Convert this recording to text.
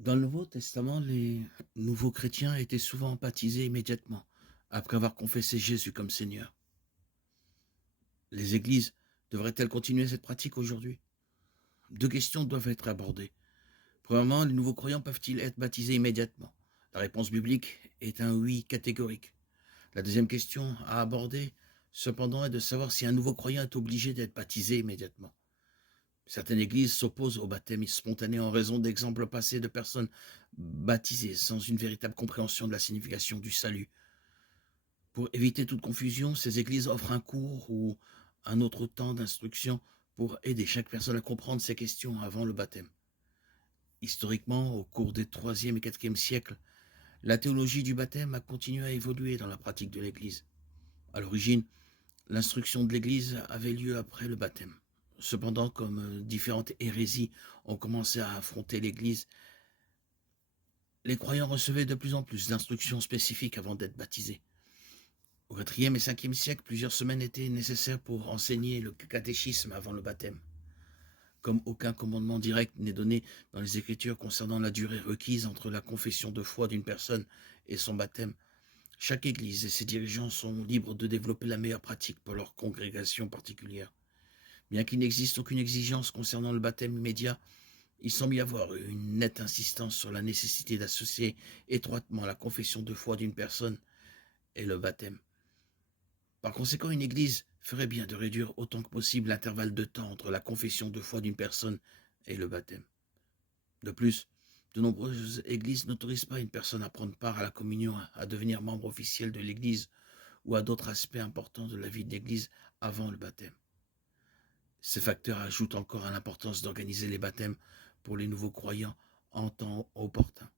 Dans le Nouveau Testament, les nouveaux chrétiens étaient souvent baptisés immédiatement, après avoir confessé Jésus comme Seigneur. Les églises devraient-elles continuer cette pratique aujourd'hui? Deux questions doivent être abordées. Premièrement, les nouveaux croyants peuvent-ils être baptisés immédiatement? La réponse biblique est un oui catégorique. La deuxième question à aborder, cependant, est de savoir si un nouveau croyant est obligé d'être baptisé immédiatement. Certaines églises s'opposent au baptême spontané en raison d'exemples passés de personnes baptisées sans une véritable compréhension de la signification du salut. Pour éviter toute confusion, ces églises offrent un cours ou un autre temps d'instruction pour aider chaque personne à comprendre ces questions avant le baptême. Historiquement, au cours des 3e et 4e siècles, la théologie du baptême a continué à évoluer dans la pratique de l'Église. À l'origine, l'instruction de l'Église avait lieu après le baptême. Cependant, comme différentes hérésies ont commencé à affronter l'Église, les croyants recevaient de plus en plus d'instructions spécifiques avant d'être baptisés. Au 4e et 5e siècle, plusieurs semaines étaient nécessaires pour enseigner le catéchisme avant le baptême. Comme aucun commandement direct n'est donné dans les Écritures concernant la durée requise entre la confession de foi d'une personne et son baptême, chaque Église et ses dirigeants sont libres de développer la meilleure pratique pour leur congrégation particulière. Bien qu'il n'existe aucune exigence concernant le baptême immédiat, il semble y avoir une nette insistance sur la nécessité d'associer étroitement la confession de foi d'une personne et le baptême. Par conséquent, une église ferait bien de réduire autant que possible l'intervalle de temps entre la confession de foi d'une personne et le baptême. De plus, de nombreuses églises n'autorisent pas une personne à prendre part à la communion, à devenir membre officiel de l'église ou à d'autres aspects importants de la vie de l'église avant le baptême. Ces facteurs ajoutent encore à l'importance d'organiser les baptêmes pour les nouveaux croyants en temps opportun.